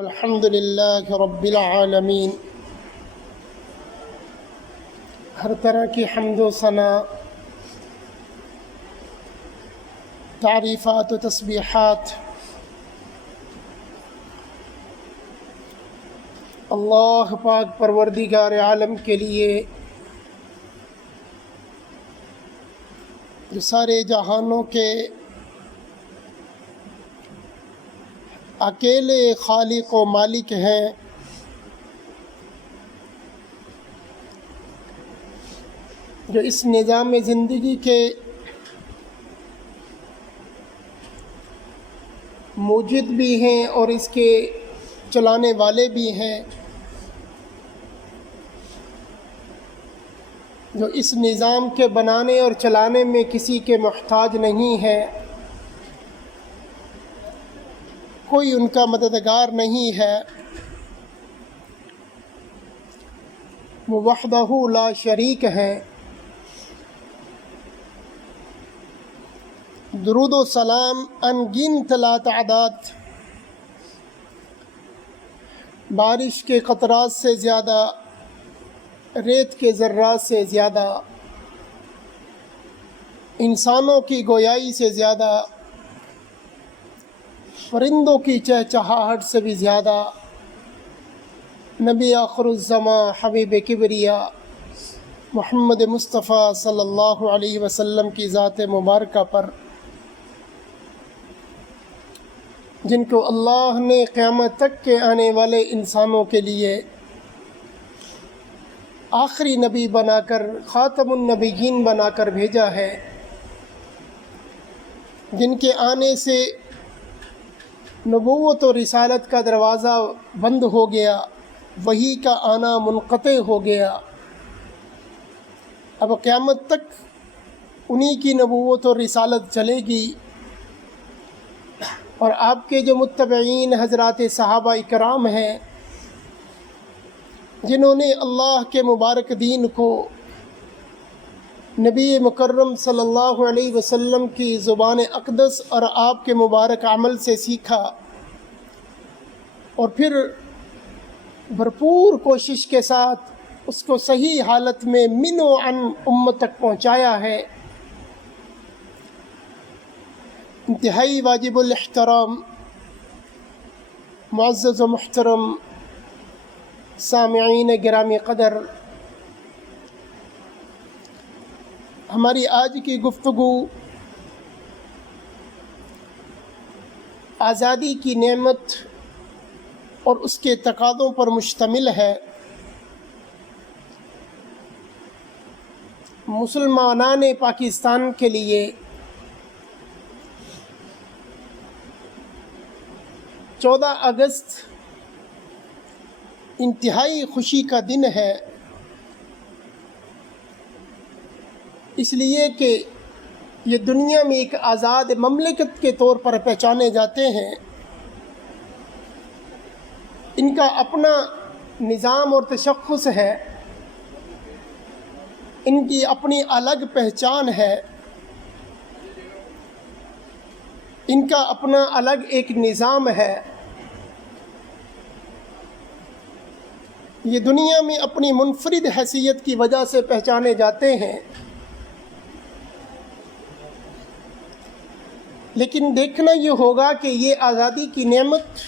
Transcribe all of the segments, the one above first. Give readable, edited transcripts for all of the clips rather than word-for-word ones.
الحمد للہ رب العالمین۔ ہر طرح کی حمد و ثنا، تعریفات و تسبیحات اللہ پاک پروردگار عالم کے لیے، جو سارے جہانوں کے اکیلے خالق و مالک ہیں، جو اس نظام زندگی کے موجد بھی ہیں اور اس کے چلانے والے بھی ہیں، جو اس نظام کے بنانے اور چلانے میں کسی کے محتاج نہیں ہے، کوئی ان کا مددگار نہیں ہے، وہ وحدہ لا شریک ہے۔ درود و سلام انگنت لا تعداد، بارش کے قطرات سے زیادہ، ریت کے ذرات سے زیادہ، انسانوں کی گویائی سے زیادہ، پرندوں کی چہچہاہٹ سے بھی زیادہ، نبی آخر الزماں حبیب کبریا محمد مصطفیٰ صلی اللہ علیہ وسلم کی ذات مبارکہ پر، جن کو اللہ نے قیامت تک کے آنے والے انسانوں کے لیے آخری نبی بنا کر، خاتم النبیین بنا کر بھیجا ہے، جن کے آنے سے نبوت و رسالت کا دروازہ بند ہو گیا، وحی کا آنا منقطع ہو گیا۔ اب قیامت تک انہی کی نبوت و رسالت چلے گی، اور آپ کے جو متبعین حضرات صحابہ اکرام ہیں، جنہوں نے اللہ کے مبارک دین کو نبی مکرم صلی اللہ علیہ وسلم کی زبان اقدس اور آپ کے مبارک عمل سے سیکھا، اور پھر بھرپور کوشش کے ساتھ اس کو صحیح حالت میں من و عن امت تک پہنچایا ہے، انتہائی واجب الاحترام معزز و محترم سامعین گرامی قدر، ہماری آج کی گفتگو آزادی کی نعمت اور اس کے تقاضوں پر مشتمل ہے۔ مسلمانان پاکستان کے لیے 14 اگست انتہائی خوشی کا دن ہے، اس لیے کہ یہ دنیا میں ایک آزاد مملکت کے طور پر پہچانے جاتے ہیں۔ ان کا اپنا نظام اور تشخص ہے، ان کی اپنی الگ پہچان ہے، ان کا اپنا الگ ایک نظام ہے۔ یہ دنیا میں اپنی منفرد حیثیت کی وجہ سے پہچانے جاتے ہیں، لیکن دیکھنا یہ ہوگا کہ یہ آزادی کی نعمت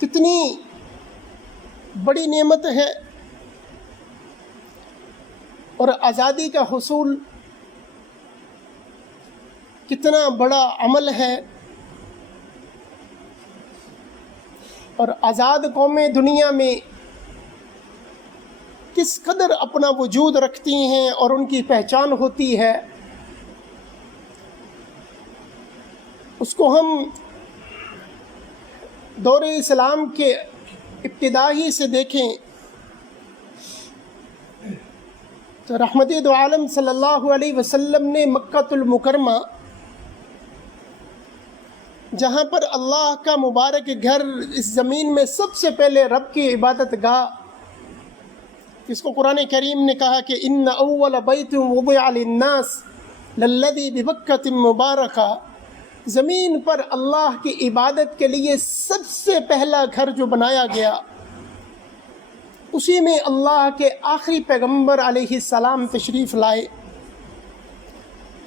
کتنی بڑی نعمت ہے، اور آزادی کا حصول کتنا بڑا عمل ہے، اور آزاد قومیں دنیا میں کس قدر اپنا وجود رکھتی ہیں اور ان کی پہچان ہوتی ہے، اس کو ہم دور اسلام کے ابتدائی سے دیکھیں تو رحمت دو عالم صلی اللہ علیہ وسلم نے مکہ المکرمہ، جہاں پر اللہ کا مبارک گھر اس زمین میں سب سے پہلے رب کی عبادت گاہ، جس کو قرآن کریم نے کہا کہ ان اول بیت وضع للناس للذی ببکۃ مبارکہ، زمین پر اللہ کی عبادت کے لیے سب سے پہلا گھر جو بنایا گیا، اسی میں اللہ کے آخری پیغمبر علیہ السلام تشریف لائے،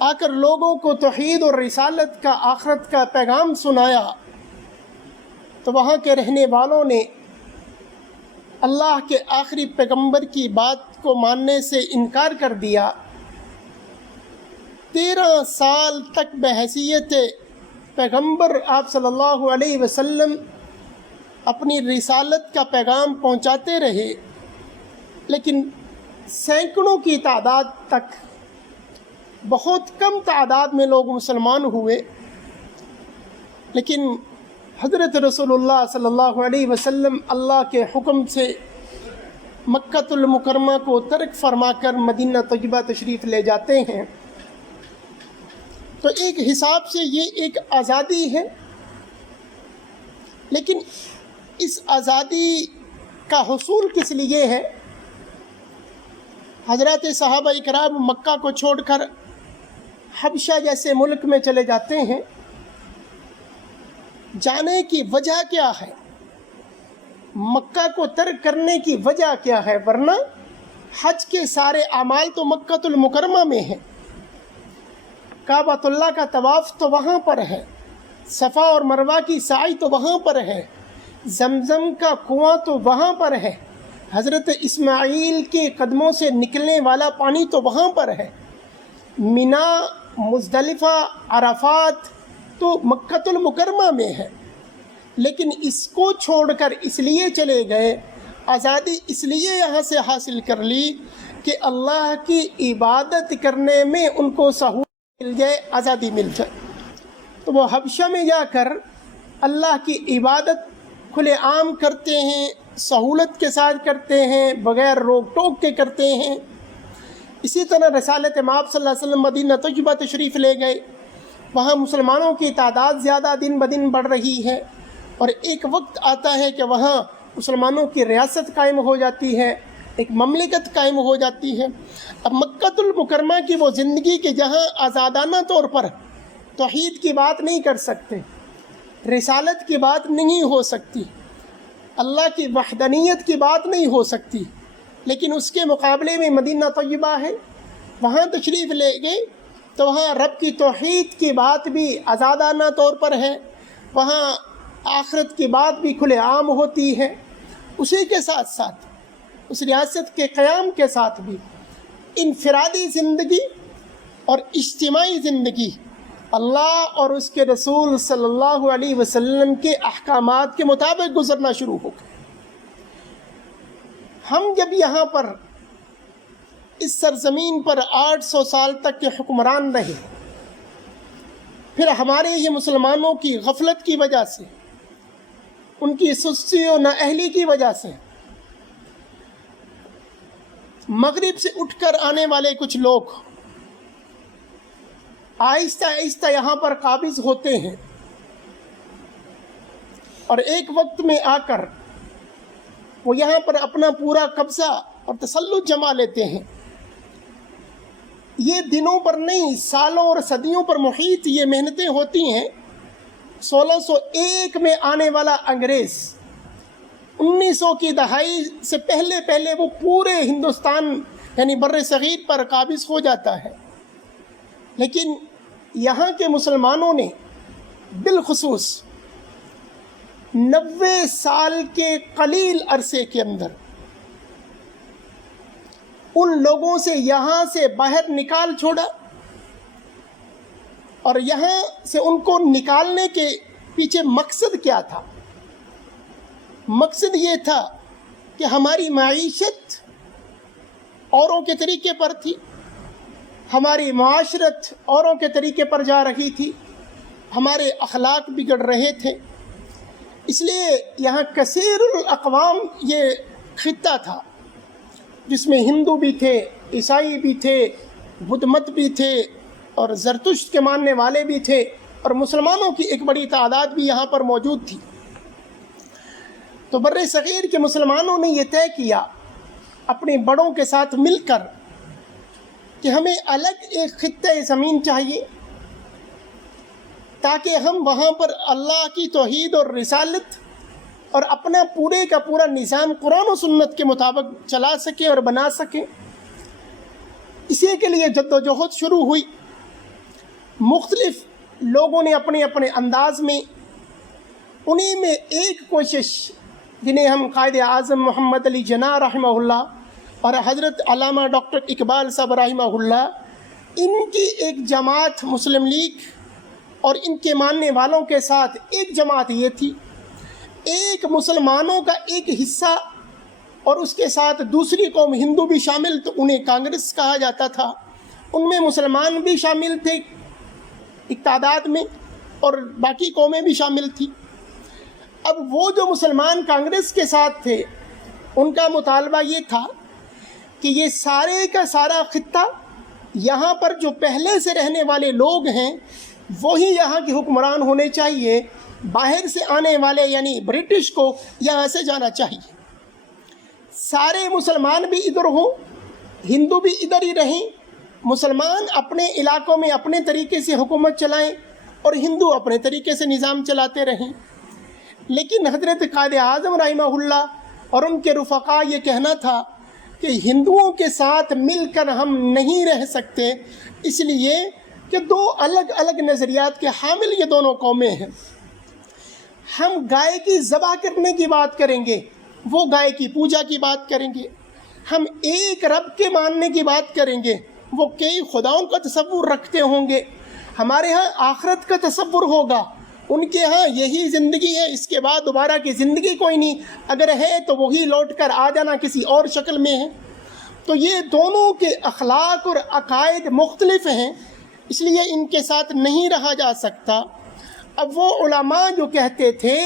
آ کر لوگوں کو توحید اور رسالت کا، آخرت کا پیغام سنایا، تو وہاں کے رہنے والوں نے اللہ کے آخری پیغمبر کی بات کو ماننے سے انکار کر دیا۔ 13 سال تک بحیثیت پیغمبر آپ صلی اللہ علیہ وسلم اپنی رسالت کا پیغام پہنچاتے رہے، لیکن سینکڑوں کی تعداد تک، بہت کم تعداد میں لوگ مسلمان ہوئے۔ لیکن حضرت رسول اللہ صلی اللہ علیہ وسلم اللہ کے حکم سے مکہ المکرمہ کو ترک فرما کر مدینہ طیبہ تشریف لے جاتے ہیں، تو ایک حساب سے یہ ایک آزادی ہے، لیکن اس آزادی کا حصول کس لیے ہے؟ حضرات صحابہ اکرام مکہ کو چھوڑ کر حبشہ جیسے ملک میں چلے جاتے ہیں، جانے کی وجہ کیا ہے؟ مکہ کو ترک کرنے کی وجہ کیا ہے؟ ورنہ حج کے سارے اعمال تو مکہ المکرمہ میں ہیں، کعبۃ اللہ کا طواف تو وہاں پر ہے، صفا اور مروہ کی سعی تو وہاں پر ہے، زمزم کا کنواں تو وہاں پر ہے، حضرت اسماعیل کے قدموں سے نکلنے والا پانی تو وہاں پر ہے، مینا، مزدلفہ، عرفات تو مکہ المکرمہ میں ہے۔ لیکن اس کو چھوڑ کر اس لیے چلے گئے، آزادی اس لیے یہاں سے حاصل کر لی کہ اللہ کی عبادت کرنے میں ان کو سہولت مل جائے، آزادی مل جائے۔ تو وہ حبشہ میں جا کر اللہ کی عبادت کھلے عام کرتے ہیں، سہولت کے ساتھ کرتے ہیں، بغیر روک ٹوک کے کرتے ہیں۔ اسی طرح رسالت مآب صلی اللہ علیہ وسلم مدینہ طیبہ تشریف لے گئے، وہاں مسلمانوں کی تعداد زیادہ دن بدن بڑھ رہی ہے، اور ایک وقت آتا ہے کہ وہاں مسلمانوں کی ریاست قائم ہو جاتی ہے، ایک مملکت قائم ہو جاتی ہے۔ اب مکہ المکرمہ کی وہ زندگی کہ جہاں آزادانہ طور پر توحید کی بات نہیں کر سکتے، رسالت کی بات نہیں ہو سکتی، اللہ کی وحدانیت کی بات نہیں ہو سکتی، لیکن اس کے مقابلے میں مدینہ طیبہ ہے، وہاں تشریف لے گئے تو وہاں رب کی توحید کی بات بھی آزادانہ طور پر ہے، وہاں آخرت کی بات بھی کھلے عام ہوتی ہے۔ اسی کے ساتھ ساتھ اس ریاست کے قیام کے ساتھ بھی انفرادی زندگی اور اجتماعی زندگی اللہ اور اس کے رسول صلی اللہ علیہ وسلم کے احکامات کے مطابق گزرنا شروع ہو گئے۔ ہم جب یہاں پر اس سرزمین پر 800 سال تک کے حکمران رہے، پھر ہمارے یہ مسلمانوں کی غفلت کی وجہ سے، ان کی سستی و نااہلی کی وجہ سے، مغرب سے اٹھ کر آنے والے کچھ لوگ آہستہ آہستہ یہاں پر قابض ہوتے ہیں، اور ایک وقت میں آ کر وہ یہاں پر اپنا پورا قبضہ اور تسلط جما لیتے ہیں۔ یہ دنوں پر نہیں، سالوں اور صدیوں پر محیط یہ محنتیں ہوتی ہیں۔ 1601 میں آنے والا انگریز 1900 کی دہائی سے پہلے وہ پورے ہندوستان یعنی بر صغیر پر قابض ہو جاتا ہے، لیکن یہاں کے مسلمانوں نے بالخصوص 90 سال کے قلیل عرصے کے اندر ان لوگوں سے یہاں سے باہر نکال چھوڑا، اور یہاں سے ان کو نکالنے کے پیچھے مقصد کیا تھا؟ مقصد یہ تھا کہ ہماری معیشت اوروں کے طریقے پر تھی، ہماری معاشرت اوروں کے طریقے پر جا رہی تھی، ہمارے اخلاق بگڑ رہے تھے۔ اس لیے یہاں کثیر الاقوام یہ خطہ تھا جس میں ہندو بھی تھے، عیسائی بھی تھے، بدھ مت بھی تھے، اور زرتشت کے ماننے والے بھی تھے، اور مسلمانوں کی ایک بڑی تعداد بھی یہاں پر موجود تھی۔ تو بر صغیر کے مسلمانوں نے یہ طے کیا اپنے بڑوں کے ساتھ مل کر کہ ہمیں الگ ایک خطہ زمین چاہیے تاکہ ہم وہاں پر اللہ کی توحید اور رسالت اور اپنا پورے کا پورا نظام قرآن و سنت کے مطابق چلا سکیں اور بنا سکیں۔ اسی کے لیے جد و جہد شروع ہوئی۔ مختلف لوگوں نے اپنے اپنے انداز میں، انہی میں ایک کوشش جنہیں ہم قائد اعظم محمد علی جناح رحمہ اللہ اور حضرت علامہ ڈاکٹر اقبال صاحب رحمہ اللہ، ان کی ایک جماعت مسلم لیگ اور ان کے ماننے والوں کے ساتھ ایک جماعت یہ تھی، ایک مسلمانوں کا ایک حصہ اور اس کے ساتھ دوسری قوم ہندو بھی شامل، تو انہیں کانگریس کہا جاتا تھا۔ ان میں مسلمان بھی شامل تھے ایک تعداد میں اور باقی قومیں بھی شامل تھیں۔ اب وہ جو مسلمان کانگریس کے ساتھ تھے، ان کا مطالبہ یہ تھا کہ یہ سارے کا سارا خطہ، یہاں پر جو پہلے سے رہنے والے لوگ ہیں وہی یہاں کے حکمران ہونے چاہیے، باہر سے آنے والے یعنی برٹش کو یہاں سے جانا چاہیے۔ سارے مسلمان بھی ادھر ہوں، ہندو بھی ادھر ہی رہیں، مسلمان اپنے علاقوں میں اپنے طریقے سے حکومت چلائیں اور ہندو اپنے طریقے سے نظام چلاتے رہیں۔ لیکن حضرت قائد اعظم رحمہ اللہ اور ان کے رفقا یہ کہنا تھا کہ ہندوؤں کے ساتھ مل کر ہم نہیں رہ سکتے، اس لیے کہ دو الگ الگ نظریات کے حامل یہ دونوں قومیں ہیں۔ ہم گائے کی ذبح کرنے کی بات کریں گے، وہ گائے کی پوجا کی بات کریں گے۔ ہم ایک رب کے ماننے کی بات کریں گے، وہ کئی خداؤں کا تصور رکھتے ہوں گے۔ ہمارے ہاں آخرت کا تصور ہوگا، ان کے ہاں یہی زندگی ہے، اس کے بعد دوبارہ کی زندگی کوئی نہیں، اگر ہے تو وہی لوٹ کر آ جانا کسی اور شکل میں ہے۔ تو یہ دونوں کے اخلاق اور عقائد مختلف ہیں، اس لیے ان کے ساتھ نہیں رہا جا سکتا۔ اب وہ علماء جو کہتے تھے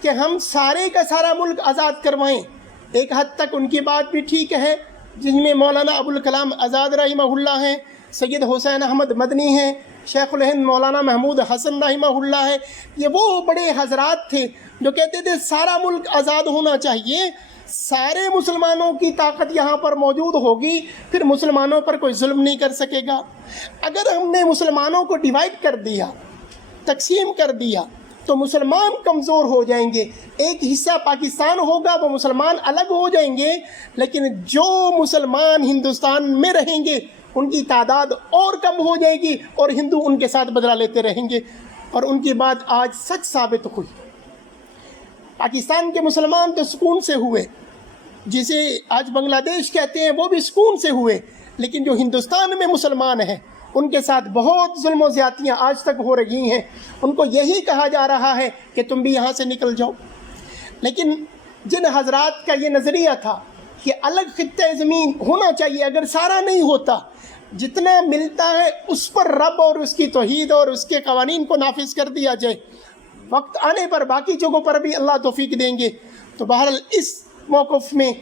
کہ ہم سارے کا سارا ملک آزاد کروائیں، ایک حد تک ان کی بات بھی ٹھیک ہے، جن میں مولانا ابوالکلام آزاد رحمہ اللہ ہیں، سید حسین احمد مدنی ہیں، شیخ الہند مولانا محمود حسن رحمہ اللہ ہے۔ یہ وہ بڑے حضرات تھے جو کہتے تھے سارا ملک آزاد ہونا چاہیے، سارے مسلمانوں کی طاقت یہاں پر موجود ہوگی، پھر مسلمانوں پر کوئی ظلم نہیں کر سکے گا۔ اگر ہم نے مسلمانوں کو ڈیوائیڈ کر دیا، تقسیم کر دیا، تو مسلمان کمزور ہو جائیں گے، ایک حصہ پاکستان ہوگا، وہ مسلمان الگ ہو جائیں گے، لیکن جو مسلمان ہندوستان میں رہیں گے ان کی تعداد اور کم ہو جائے گی اور ہندو ان کے ساتھ بدلہ لیتے رہیں گے۔ اور ان کی بات آج سچ ثابت ہوئی۔ پاکستان کے مسلمان تو سکون سے ہوئے، جسے آج بنگلہ دیش کہتے ہیں، وہ بھی سکون سے ہوئے، لیکن جو ہندوستان میں مسلمان ہیں ان کے ساتھ بہت ظلم و زیادتیاں آج تک ہو رہی ہیں۔ ان کو یہی کہا جا رہا ہے کہ تم بھی یہاں سے نکل جاؤ۔ لیکن جن حضرات کا یہ نظریہ تھا کہ الگ خطہ زمین ہونا چاہیے، اگر سارا نہیں ہوتا، جتنا ملتا ہے اس پر رب اور اس کی توحید اور اس کے قوانین کو نافذ کر دیا جائے، وقت آنے پر باقی جگہوں پر بھی اللہ توفیق دیں گے۔ تو بہرحال اس موقف میں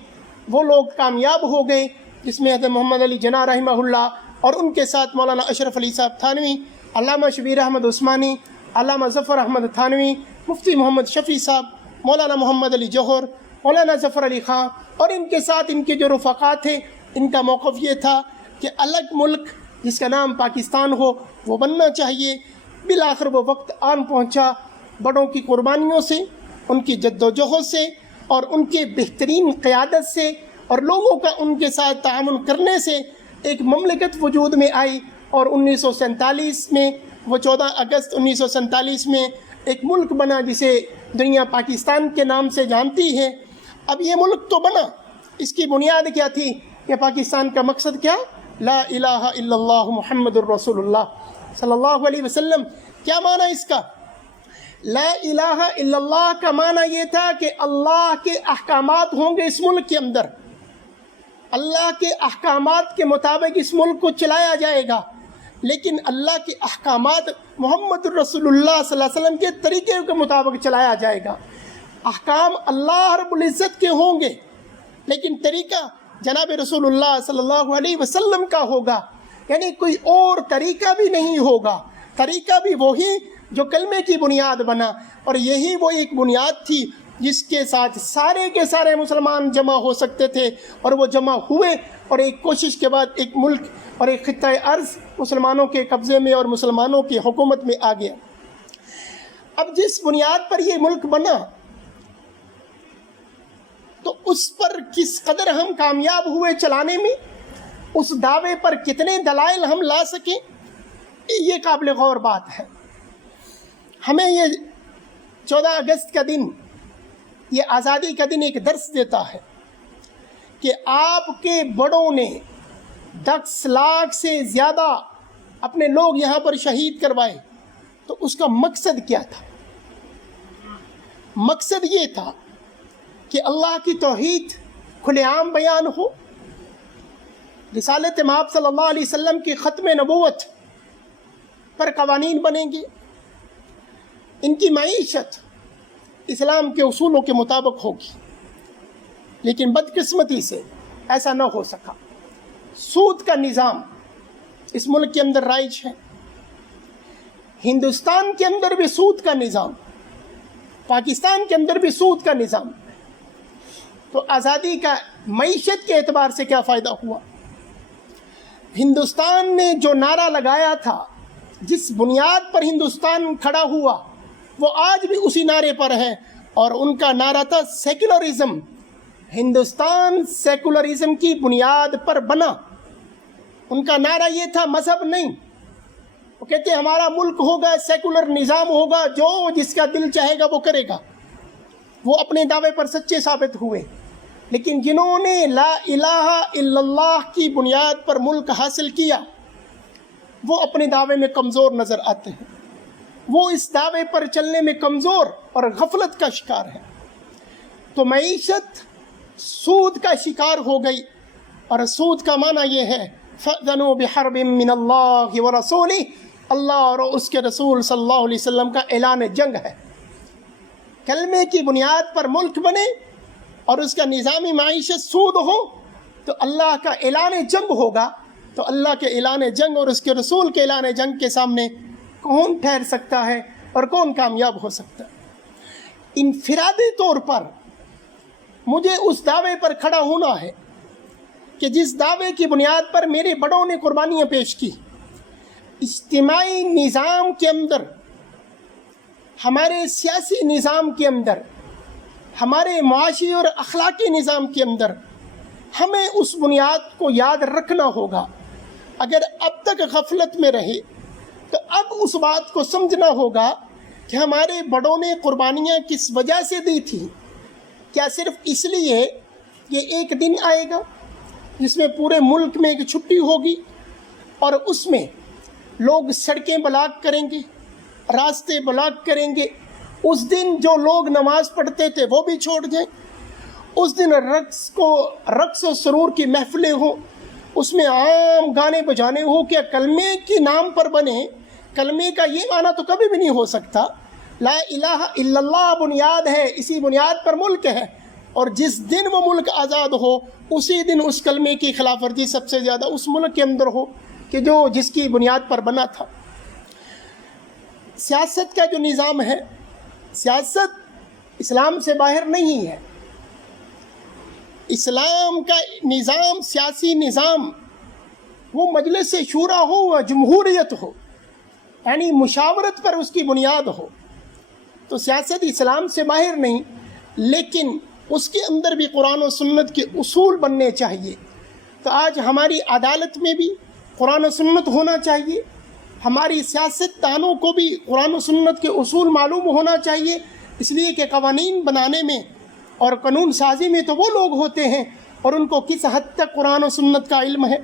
وہ لوگ کامیاب ہو گئے، جس میں حضرت محمد علی جناح رحمہ اللہ اور ان کے ساتھ مولانا اشرف علی صاحب تھانوی، علامہ شبیر احمد عثمانی، علامہ ظفر احمد تھانوی، مفتی محمد شفیع صاحب، مولانا محمد علی جوہر، مولانا ظفر علی خان اور ان کے ساتھ ان کے جو رفقا تھے، ان کا موقف یہ تھا کہ الگ ملک جس کا نام پاکستان ہو وہ بننا چاہیے۔ بالآخر وہ وقت آن پہنچا، بڑوں کی قربانیوں سے، ان کی جد و جہد سے اور ان کے بہترین قیادت سے اور لوگوں کا ان کے ساتھ تعاون کرنے سے ایک مملکت وجود میں آئی، اور 1947 میں وہ 14 اگست 1947 میں ایک ملک بنا جسے دنیا پاکستان کے نام سے جانتی ہے۔ اب یہ ملک تو بنا، اس کی بنیاد کیا تھی کہ پاکستان کا مقصد کیا؟ لا الہ الا اللہ محمد الرسول اللہ صلی اللہ علیہ وسلم۔ کیا معنی اس کا؟ لا الہ الا اللہ کا معنی یہ تھا کہ اللہ کے احکامات ہوں گے اس ملک کے اندر، اللہ کے احکامات کے مطابق اس ملک کو چلایا جائے گا، لیکن اللہ کے احکامات محمد الرسول اللہ صلی اللہ علیہ وسلم کے طریقے کے مطابق چلایا جائے گا۔ احکام اللہ رب العزت کے ہوں گے، لیکن طریقہ جناب رسول اللہ صلی اللہ علیہ وسلم کا ہوگا، یعنی کوئی اور طریقہ بھی نہیں ہوگا، طریقہ بھی وہی جو کلمے کی بنیاد بنا، اور یہی وہ ایک بنیاد تھی جس کے ساتھ سارے کے سارے مسلمان جمع ہو سکتے تھے، اور وہ جمع ہوئے، اور ایک کوشش کے بعد ایک ملک اور ایک خطہ ارض مسلمانوں کے قبضے میں اور مسلمانوں کی حکومت میں آ گیا۔ اب جس بنیاد پر یہ ملک بنا تو اس پر کس قدر ہم کامیاب ہوئے چلانے میں، اس دعوے پر کتنے دلائل ہم لا سکیں، یہ قابل غور بات ہے۔ ہمیں یہ 14 اگست کا دن، یہ آزادی کا دن ایک درس دیتا ہے کہ آپ کے بڑوں نے 10 لاکھ سے زیادہ اپنے لوگ یہاں پر شہید کروائے، تو اس کا مقصد کیا تھا؟ مقصد یہ تھا کہ اللہ کی توحید کھلے عام بیان ہو، رسالت مآب صلی اللہ علیہ وسلم کی ختم نبوت پر قوانین بنیں گے، ان کی معیشت اسلام کے اصولوں کے مطابق ہوگی، لیکن بدقسمتی سے ایسا نہ ہو سکا۔ سود کا نظام اس ملک کے اندر رائج ہے، ہندوستان کے اندر بھی سود کا نظام، پاکستان کے اندر بھی سود کا نظام، تو آزادی کا معیشت کے اعتبار سے کیا فائدہ ہوا؟ ہندوستان نے جو نعرہ لگایا تھا، جس بنیاد پر ہندوستان کھڑا ہوا، وہ آج بھی اسی نعرے پر ہے، اور ان کا نعرہ تھا سیکولرزم۔ ہندوستان سیکولرزم کی بنیاد پر بنا، ان کا نعرہ یہ تھا مذہب نہیں۔ وہ کہتے ہیں ہمارا ملک ہوگا سیکولر نظام ہوگا، جو جس کا دل چاہے گا وہ کرے گا۔ وہ اپنے دعوے پر سچے ثابت ہوئے، لیکن جنہوں نے لا الہ الا اللہ کی بنیاد پر ملک حاصل کیا، وہ اپنے دعوے میں کمزور نظر آتے ہیں، وہ اس دعوے پر چلنے میں کمزور اور غفلت کا شکار ہے۔ تو معیشت سود کا شکار ہو گئی، اور سود کا معنی یہ ہے فَأْذَنُوا بِحَرْبٍ مِّنَ اللَّهِ وَرَسُولِهِ، اللہ اور اس کے رسول صلی اللہ علیہ وسلم کا اعلان جنگ ہے۔ کلمے کی بنیاد پر ملک بنے اور اس کا نظامی معیشت سود ہو تو اللہ کا اعلان جنگ ہوگا۔ تو اللہ کے اعلان جنگ اور اس کے رسول کے اعلان جنگ کے سامنے کون ٹھہر سکتا ہے اور کون کامیاب ہو سکتا ہے؟ انفرادی طور پر مجھے اس دعوے پر کھڑا ہونا ہے کہ جس دعوے کی بنیاد پر میرے بڑوں نے قربانیاں پیش کی۔ اجتماعی نظام کے اندر، ہمارے سیاسی نظام کے اندر، ہمارے معاشی اور اخلاقی نظام کے اندر ہمیں اس بنیاد کو یاد رکھنا ہوگا۔ اگر اب تک غفلت میں رہے تو اب اس بات کو سمجھنا ہوگا کہ ہمارے بڑوں نے قربانیاں کس وجہ سے دی تھی۔ کیا صرف اس لیے کہ ایک دن آئے گا جس میں پورے ملک میں ایک چھٹی ہوگی اور اس میں لوگ سڑکیں بلاک کریں گے، راستے بلاک کریں گے، اس دن جو لوگ نماز پڑھتے تھے وہ بھی چھوڑ جائیں، اس دن رقص و سرور کی محفلیں ہوں، اس میں عام گانے بجانے ہو؟ کیا کلمے کے نام پر بنے؟ کلمے کا یہ معنی تو کبھی بھی نہیں ہو سکتا۔ لا الہ الا اللہ بنیاد ہے، اسی بنیاد پر ملک ہے، اور جس دن وہ ملک آزاد ہو اسی دن اس کلمے کی خلاف ورزی سب سے زیادہ اس ملک کے اندر ہو کہ جس کی بنیاد پر بنا تھا۔ سیاست کا جو نظام ہے، سیاست اسلام سے باہر نہیں ہے۔ اسلام کا نظام، سیاسی نظام، وہ مجلس شورا ہو یا جمہوریت ہو، یعنی مشاورت پر اس کی بنیاد ہو، تو سیاست اسلام سے باہر نہیں، لیکن اس کے اندر بھی قرآن و سنت کے اصول بننے چاہیے۔ تو آج ہماری عدالت میں بھی قرآن و سنت ہونا چاہیے، ہماری سیاست دانوں کو بھی قرآن و سنت کے اصول معلوم ہونا چاہیے، اس لیے کہ قوانین بنانے میں اور قانون سازی میں تو وہ لوگ ہوتے ہیں، اور ان کو کس حد تک قرآن و سنت کا علم ہے۔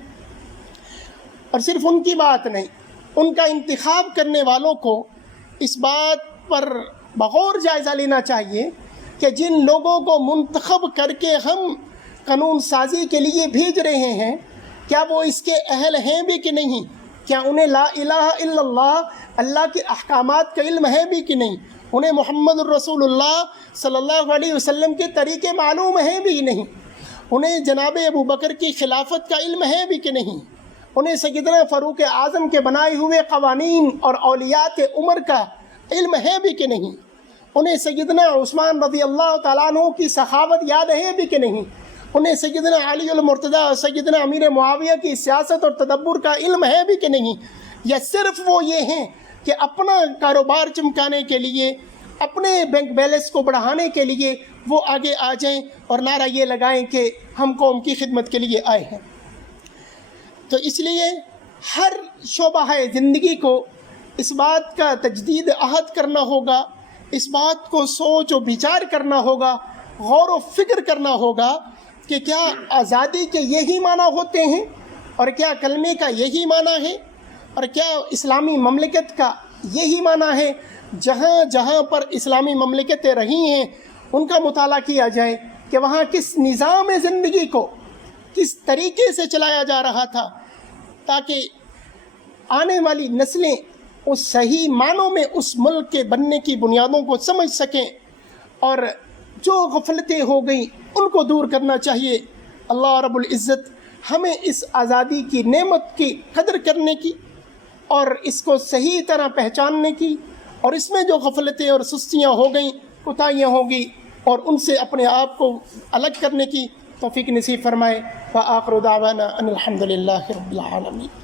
اور صرف ان کی بات نہیں، ان کا انتخاب کرنے والوں کو اس بات پر بغور جائزہ لینا چاہیے کہ جن لوگوں کو منتخب کر کے ہم قانون سازی کے لیے بھیج رہے ہیں، کیا وہ اس کے اہل ہیں بھی کہ نہیں؟ کیا انہیں لا الہ الا اللہ کے احکامات کا علم ہے بھی کہ نہیں؟ انہیں محمد الرسول اللہ صلی اللہ علیہ وسلم کے طریقے معلوم ہیں بھی نہیں؟ انہیں جناب ابو بکر کی خلافت کا علم ہے بھی کہ نہیں؟ انہیں سیدنا فاروق اعظم کے بنائے ہوئے قوانین اور اولیات عمر کا علم ہے بھی کہ نہیں؟ انہیں سیدنا عثمان رضی اللہ تعالیٰ عنہ کی سخاوت یاد ہے بھی کہ نہیں؟ انہیں سیدنا علی المرتضی اور سیدنا امیر معاویہ کی سیاست اور تدبر کا علم ہے بھی کہ نہیں؟ یا صرف وہ یہ ہیں کہ اپنا کاروبار چمکانے کے لیے اپنے بینک بیلنس کو بڑھانے کے لیے وہ آگے آ جائیں اور نعرہ یہ لگائیں کہ ہم قوم کی خدمت کے لیے آئے ہیں۔ تو اس لیے ہر شعبہ زندگی کو اس بات کا تجدید عہد کرنا ہوگا، اس بات کو سوچ و بچار کرنا ہوگا، غور و فکر کرنا ہوگا کہ کیا آزادی کے یہی معنی ہوتے ہیں، اور کیا کلمے کا یہی معنی ہے، اور کیا اسلامی مملکت کا یہی معنی ہے۔ جہاں جہاں پر اسلامی مملکتیں رہی ہیں ان کا مطالعہ کیا جائے کہ وہاں کس نظام زندگی کو کس طریقے سے چلایا جا رہا تھا، تاکہ آنے والی نسلیں اس صحیح معنوں میں اس ملک کے بننے کی بنیادوں کو سمجھ سکیں، اور جو غفلتیں ہو گئیں ان کو دور کرنا چاہیے۔ اللہ رب العزت ہمیں اس آزادی کی نعمت کی قدر کرنے کی اور اس کو صحیح طرح پہچاننے کی، اور اس میں جو غفلتیں اور سستیاں ہو گئیں، کوتاہیاں ہوں گی، اور ان سے اپنے آپ کو الگ کرنے کی توفیق نصیب فرمائے۔ وآخر دعوانا ان الحمد للہ رب العالمین۔